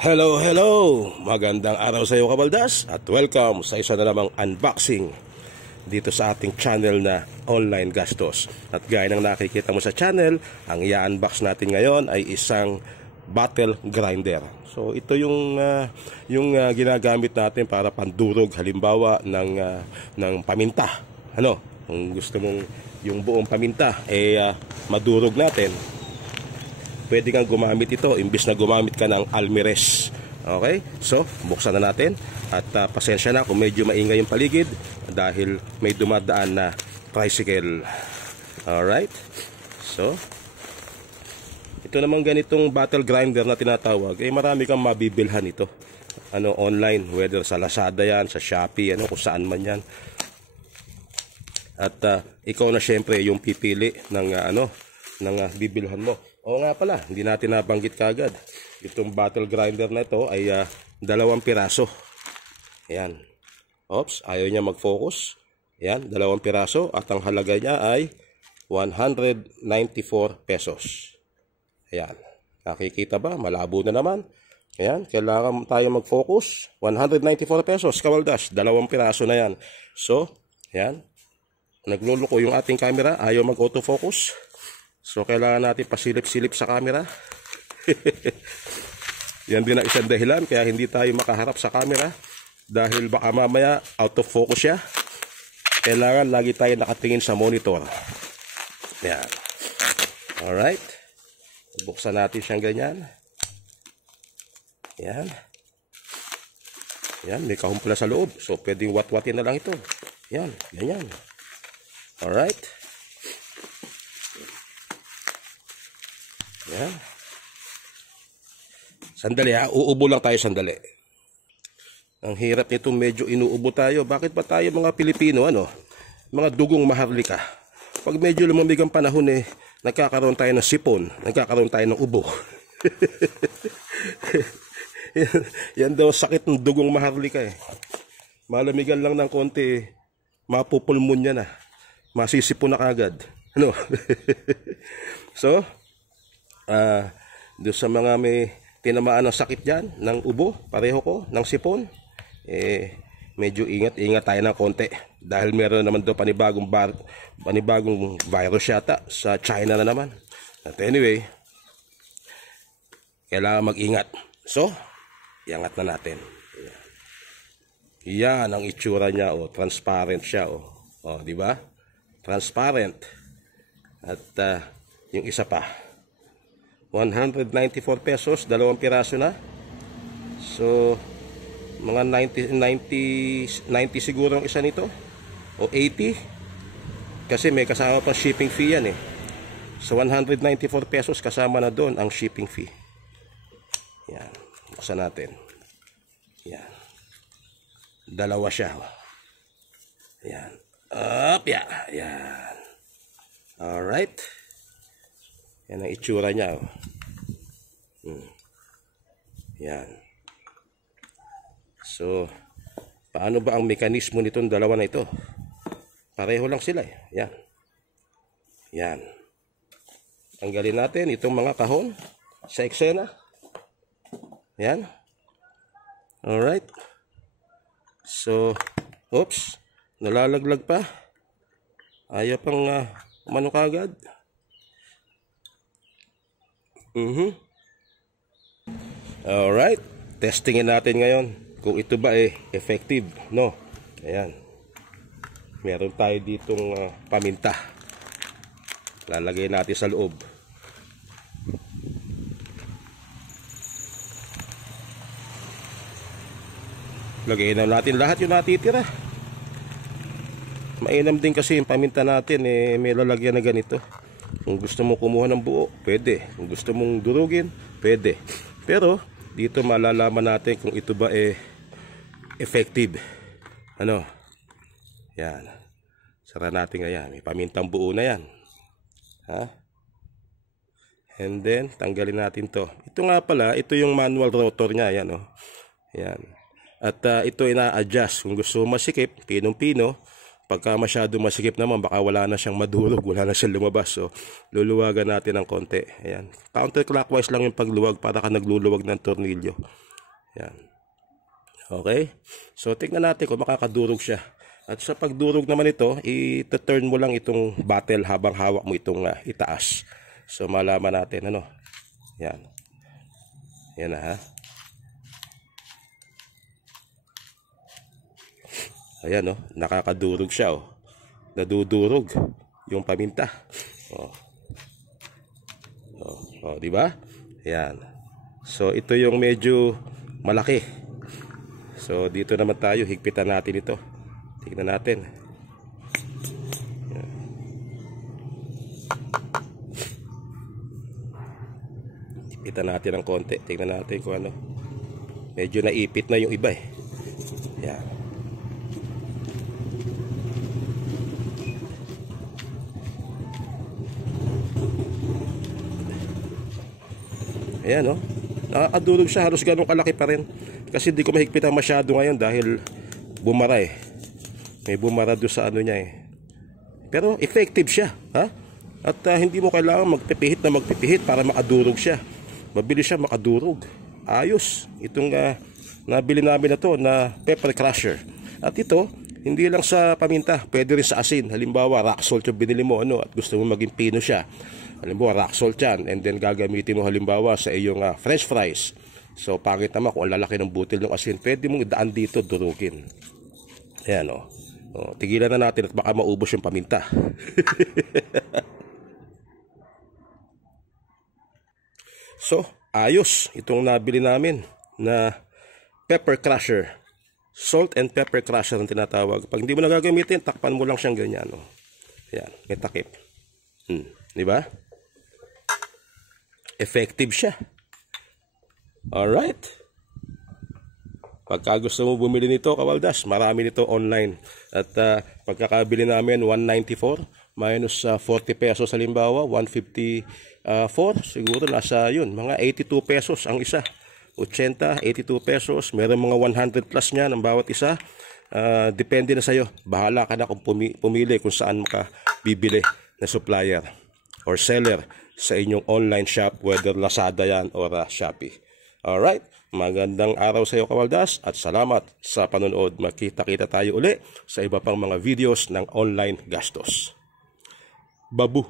Hello, hello! Magandang araw sa iyo, Kabaldas, at welcome sa isa na namang unboxing dito sa ating channel na Online Gastos. At gaya ng nakikita mo sa channel, ang i-unbox natin ngayon ay isang battle grinder. So ito yung ginagamit natin para pandurog, halimbawa ng paminta. Kung gusto mong yung buong paminta madurog natin, pwede kang gumamit ito imbis na gumamit ka ng Almirez. Okay? So, buksan na natin. At pasensya na kung medyo maingay yung paligid dahil may dumadaan na tricycle. Alright? So, ito naman ganitong battle grinder na tinatawag, marami kang mabibilhan ito. Online, whether sa Lazada yan, sa Shopee, kung saan man yan. At ikaw na syempre yung pipili ng bibilhan mo. Oo nga pala, hindi natin nabanggit kagad. Itong battle grinder na ito ay 2 piraso. Ayan. Oops, ayaw niya mag-focus. Ayan, 2 piraso. At ang halaga niya ay 194 pesos. Ayan. Nakikita ba? Malabo na naman. Ayan, kailangan tayo mag-focus. 194 pesos, Kabaldas. 2 piraso na yan. So, ayan. Nagluluko yung ating camera. Ayaw mag-autofocus. So, kailangan natin pasilip-silip sa camera. Yan din ang isang dahilan kaya hindi tayo makaharap sa camera. Dahil baka mamaya out of focus siya. Kailangan lagi tayo nakatingin sa monitor. Yan. Alright. Buksan natin siyang ganyan. Yan. Yan, may kahon pala sa loob. So, pwedeng wat-watin na lang ito. Yan, ganyan. Alright. Yan. Sandali uubo lang tayo sandali. Ang hirap nito, medyo inuubo tayo. Bakit ba tayo mga Pilipino, mga dugong maharlika? Pag medyo lumamig ang panahon nagkakaroon tayo ng sipon, nagkakaroon tayo ng ubo. yan daw sakit ng dugong maharlika Malamigan lang ng konti, mapupulmonya na. Masisipon na kagad. So, doon sa mga may tinamaan ng sakit dyan, ng ubo, pareho ko, ng sipon, medyo ingat-ingat tayo ng konti. Dahil meron naman doon panibagong virus yata sa China na naman. At anyway, kailangan mag-ingat. So, iangat na natin. Yan ang itsura niya, transparent siya, di ba? Transparent. At yung isa pa, 194 pesos, 2 piraso na. So, mga 90 siguro ang isa nito. O 80. Kasi may kasama pang shipping fee yan So, 194 pesos kasama na doon ang shipping fee. Yan. Buksan natin. Yan. 2 siya. Yan. Up, yan. Alright. Yan ang itsura niya. Yan. So, paano ba ang mekanismo nitong dalawa na ito? Pareho lang sila. Yan. Yan. Tanggalin natin itong mga kahon sa eksena. Yan. Alright. So, oops. Nalalaglag pa. Ayaw pang umano kagad. Alright, testingin natin ngayon kung ito ba effective, no? Ayan. Meron tayo ditong paminta. Lalagay natin sa loob. Lagay na natin lahat yung natitira. Mainam din kasi yung paminta natin may lalagyan na ganito. Kung gusto mo kumuha ng buo, pwede. Kung gusto mong durugin, pwede. Pero, dito malalaman natin kung ito ba effective. Yan. Sara natin ngayon. May pamintang buo na yan. And then, tanggalin natin to. Ito nga pala, ito yung manual rotor niya. Yan, Yan. At ito ina-adjust. Kung gusto mo masikip, pinong-pino. Pagka masyado masikip naman, baka wala na siyang madurog, wala na siyang lumabas. So, luluwagan natin ng konti. Ayan. Counterclockwise lang yung pagluwag para ka nagluluwag ng tornilyo. Yan. Okay? So, tingnan natin kung makakadurog siya. At sa pagdurog naman ito, i-turn mo lang itong bottle habang hawak mo itong itaas. So, malaman natin, ano. Yan. Yan na, ha. Ayan, oh. Nakakadurog siya, oh. Nadudurog yung paminta. Oh. Oh, di ba? Yan. So, ito yung medyo malaki. So, dito naman tayo, higpitan natin ito. Tingnan natin. Yan. Higpitan natin ng konti. Tingnan natin kung ano. Medyo naipit na yung iba, eh. Yan. Ayan, oh. Nakakadurog siya, halos ganun kalaki pa rin. Kasi di ko mahigpitan masyado ngayon dahil bumara, eh. May bumara doon sa ano niya, eh. Pero effective siya, ha? At hindi mo kailangan magpipihit para makadurog siya. Mabilis siya makadurog. Ayos. Itong nabili namin na to na pepper crusher. At ito, hindi lang sa paminta, pwede rin sa asin. Halimbawa, rock salt yung binili mo, ano, at gusto mo maging pino siya. Halimbawa, rock salt yan, and then gagamitin mo halimbawa sa iyong french fries. So, pangit naman kung ang lalaki ng butil ng asin, pwede mong daan dito, durugin. Ayan, o. O, tigilan na natin at baka maubos yung paminta. So, ayos itong nabili namin na pepper crusher. Salt and pepper crusher ang tinatawag. Pag hindi mo na gagamitin, takpan mo lang siyang ganyan, o. Ayan, may takip. Di ba? Effective siya. Alright. Pagka gusto mo bumili nito, Kawaldas, marami nito online. At pagkakabili namin, 194 minus 40 pesos halimbawa, 154. Siguro nasa yun, mga 82 pesos ang isa. 80, 82 pesos. Meron mga 100 plus niya ng bawat isa. Depende na sa'yo. Bahala ka na kung pumili kung saan ka bibili na supplier or seller sa inyong online shop, whether Lazada yan or Shopee. Alright, magandang araw sa iyo, Kawaldas, at salamat sa panonood. Makita-kita tayo uli sa iba pang mga videos ng online gastos. Babu!